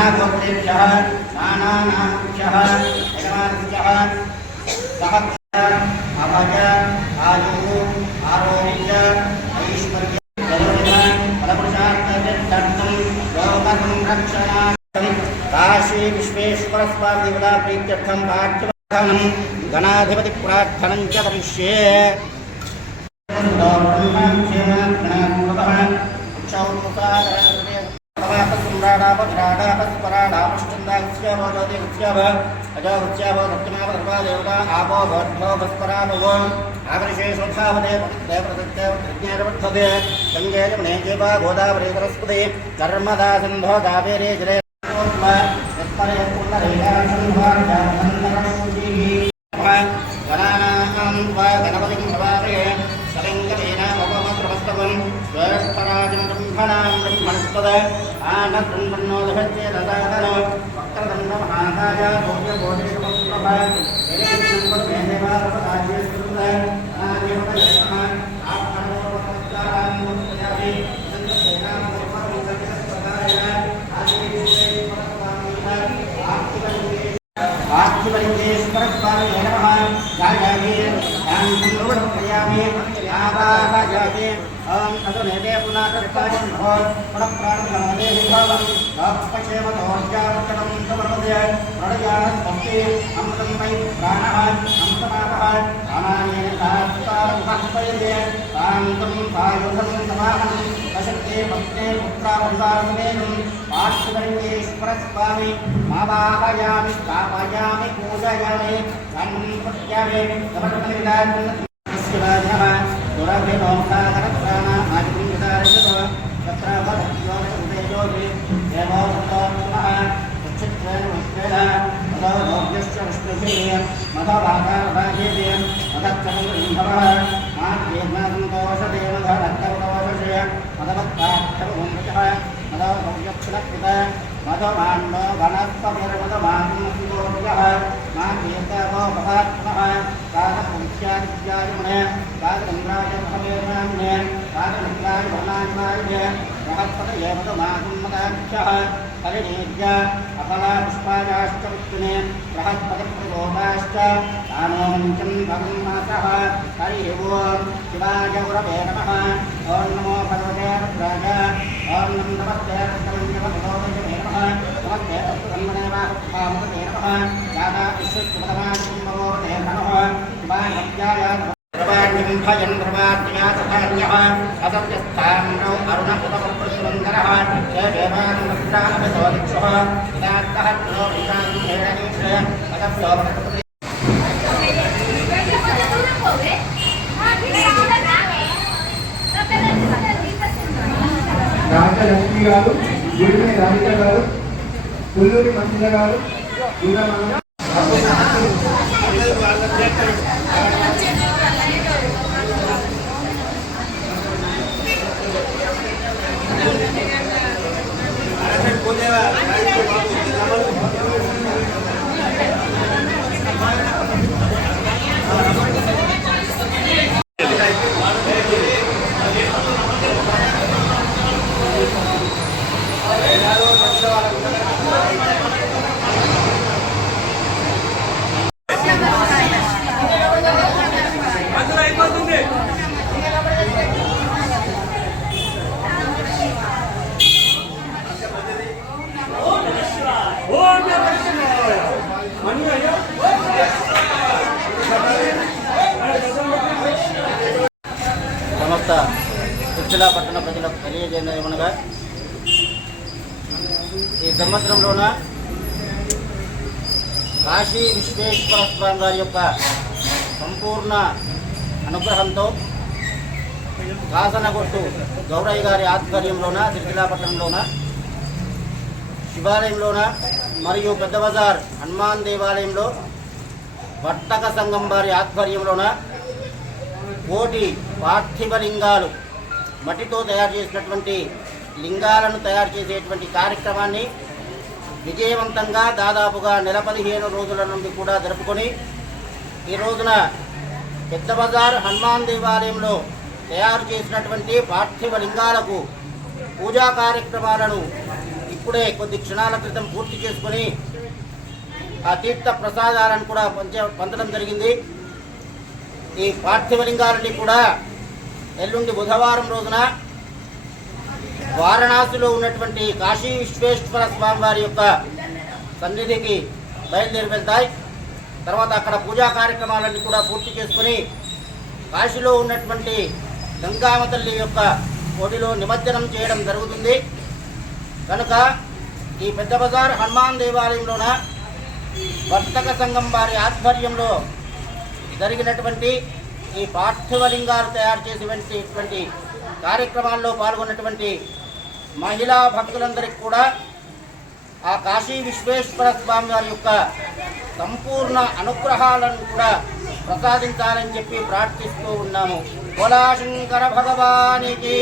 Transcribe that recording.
नानागोत्रेभ्यः नानानामभ्यः यजमानेभ्यः सहस्र अभय आयुः आरोग्य ऐश्वर्य फलपुरुषार्थं लोकसंरक्षणार्थं काशी विश्वेश्वरस्वामी देवता प्रीत्यर्थं पाठ्यवधानं गणाधिपति प्रार्थनं च करिष्ये। गोदावरी सरस्वती नर्मदा सिंधु कावेरी जले गणपतिं भवामहे सलिङ्गमेनामपमत्रमस्तकं ज्येष्ठराजं ब्रह्मणां ब्रह्मणस्पद आनन्दन्नोदहत्ये ददातनो वक्रतुण्डमहाकाय भोज्यभोजेशमप्रभ आर्थिवलिंगेश्वर स्वामी नमः गायामि शान्तिं आवाहयामि ओम अदुनेते पुनाकर्तायं भव पुनःप्राणनमते भवं भक्तक्षेमतोर्जावतरं समर्पय प्रणयात् भक्ति अमृतं वै प्राणः अमृतमापः अनानेन सहस्रारमुपस्पयते शान्तं सायुधं समाहं अशक्ते भक्ते पुत्रावतारसमेनं पार्थिवलिंगेश्वर स्वामी मावाहयामि स्थापयामि पूजयामि धनं प्रत्यामि समर्पणविदानं शिवाय दुराभिनोखाकरत्राणा आदिपुञ्जदारिषतो तत्र भक्त्योनिर्देशोऽपि देवो सत्तोत्तमः तच्छित्रेण विश्वेन मदो लोभ्यश्च विष्णुभिः मदोभागारभागेभ्य मदच्चन्द्रिम्भवः माद्येर्नासन्तोषदेवधरत्तवरोषय मदवत्पार्थवमुञ्चः मदो भव्यक्षणकृत मदमाण्डो वनस्पतिर्मदमानुमसिदोभ्यः माद्येतवो भवात्मः कादपुंस्यादित्यादिमणे कादन्द्राय भवेर्नाम्ने कादमित्राय भवनान्माय महत्पतये मदमानुमदाभ्यः हरिणीभ्य अपला पुष्पायाश्च विष्णुने बृहस्पतिप्रबोधाश्च तानोमञ्चं भगन्नाथः हरिः ओम् शिवाय गुरवे नमः ॐ नमो भगवते रुद्राय ॐ नमस्ते रुद्रमञ्जमभगवते नमः नमस्ते अस्तुधन्वने वाहुत्थामते नमः यादा विश्वच्युतमाचिम्भवते नमः शिवाय भक्त्याय भयं प्रवाद्या तथान्यः असत्यस्थानौ अरुणपुतपुत्रसुन्दरः च देवानुमुद्राभितोदिक्षः इदात्तः नो विशान्तेरनीश्रे अतप्योपकटपति రాజలక్ష్మి గారు గుడిని రాధిక గారు పుల్లూరి మంజుల గారు సమస్త తిరుమల పట్టణ ప్రజలకు తెలియజేయమనగా ఈ సంవత్సరంలోన కాశీ విశ్వేశ్వర స్వామి వారి యొక్క సంపూర్ణ అనుగ్రహంతో కాసనగొట్టు గౌరయ్య గారి ఆధ్వర్యంలోన తిరుమల పట్టణంలోన శివాలయంలోన మరియు పెద్ద బజార్ హనుమాన్ దేవాలయంలో వర్తక సంఘం వారి ఆధ్వర్యంలోన కోటి పార్థివ లింగాలు మట్టితో తయారు చేసినటువంటి లింగాలను తయారు చేసేటువంటి కార్యక్రమాన్ని విజయవంతంగా దాదాపుగా 15 రోజుల నుండి కూడా జరుపుకొని ఈ రోజున పెద్ద బజార్ హనుమాన్ దేవాలయంలో తయారు చేసినటువంటి పార్థివ లింగాలకు పూజా కార్యక్రమాలను ఇప్పుడే కొద్ది క్షణాల క్రితం పూర్తి చేసుకొని ఆ తీర్థ ప్రసాదాలను కూడా పంచడం జరిగింది. ఈ పార్థివలింగాలని కూడా ఎల్లుండి బుధవారం రోజున వారణాసిలో ఉన్నటువంటి కాశీ విశ్వేశ్వర స్వామి వారి యొక్క సన్నిధికి బయలుదేరి వెళ్తాయి. తర్వాత అక్కడ పూజా కార్యక్రమాలన్నీ కూడా పూర్తి చేసుకొని కాశీలో ఉన్నటువంటి గంగామ తల్లి యొక్క ఒడిలో నిమజ్జనం చేయడం జరుగుతుంది. కనుక ఈ పెద్ద బజార్ హనుమాన్ దేవాలయంలోన వర్తక సంఘం వారి ఆధ్వర్యంలో జరిగినటువంటి ఈ పార్థివలింగాలు తయారు చేసేటువంటి కార్యక్రమాల్లో పాల్గొన్నటువంటి మహిళా భక్తులందరికీ కూడా ఆ కాశీ విశ్వేశ్వర స్వామి వారి యొక్క సంపూర్ణ అనుగ్రహాలను కూడా ప్రసాదించాలని చెప్పి ప్రార్థిస్తూ ఉన్నాము. బోలా శంకర భగవానికి.